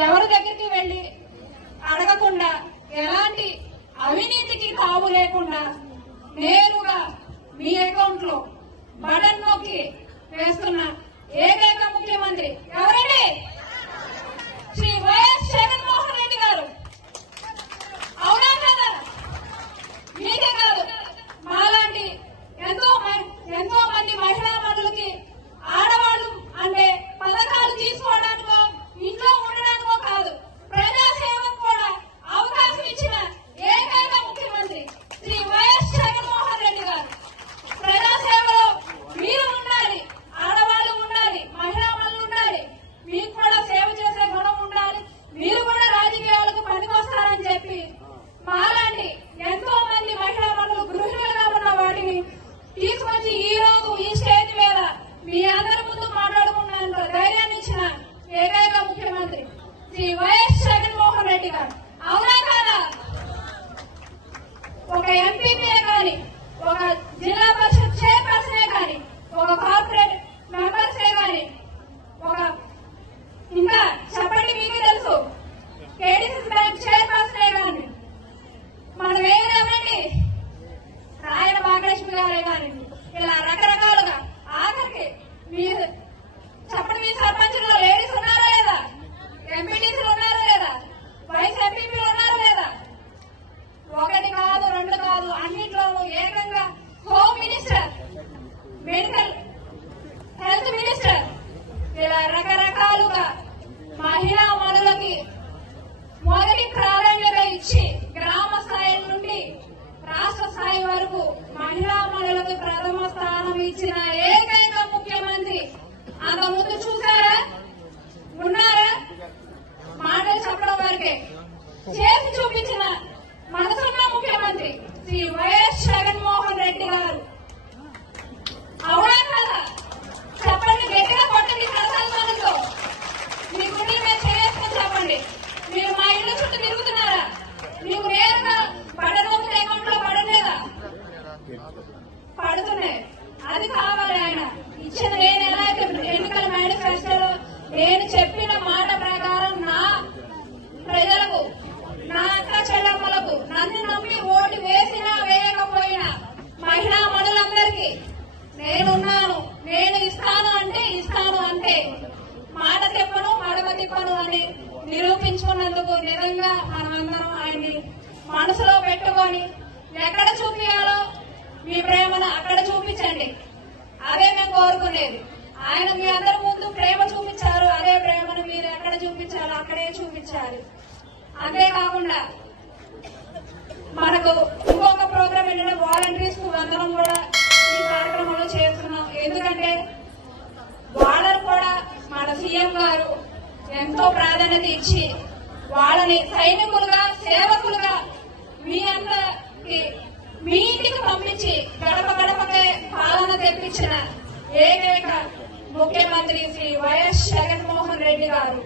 ఎవరి దగ్గరికి వెళ్ళి అడగకుండా ఎలాంటి అవినీతికి తావు లేకుండా నేరుగా మీ అకౌంట్లో బటన్ నొక్కి వేస్తున్న ఏకైక ముఖ్యమంత్రి రకరకాలుగా మహిళా మనులకి మొదటి ప్రాధాన్యత ఇచ్చి గ్రామ స్థాయి నుండి రాష్ట్ర స్థాయి వరకు మహిళా మనులకు ప్రథమ స్థానం ఇచ్చిన ఏకైక ముఖ్యమంత్రి. అంత ముందు చూసారా ఉన్నారా? మాటలు చెప్పడం వరకే. చేసి చూపించిన మనసున్న ముఖ్యమంత్రి శ్రీ వైఎస్ మడమ అని నిరూపించుకున్నందుకు నిజంగా మనమందరం ఆయన్ని మనసులో పెట్టుకొని ఎక్కడ చూపించాలో మీ ప్రేమను అక్కడ చూపించండి. అదే మేము కోరుకునేది. ఆయన మీ అందరి ముందు ప్రేమ చూపించారు అదే ప్రేమను మీరు ఎక్కడ చూపించాలో అక్కడే చూపించాలి. అంతేకాకుండా మనకు ఇంకొక ప్రోగ్రామ్ ఏంటంటే వాలంటీర్స్కు వందనం కూడా ఈ కార్యక్రమంలో చేస్తున్నాం ఎందుకంటే వాళ్ళను కూడా మన సీఎం గారు ఎంతో ప్రాధాన్యత ఇచ్చి వాళ్ళని సైనికులుగా సేవకులుగా మీ అందరికి మీ ఇంటికి పంపించి గడప గడపకే పాలన తెప్పించిన ఏకైక ముఖ్యమంత్రి శ్రీ వైఎస్ జగన్మోహన్ రెడ్డి గారు.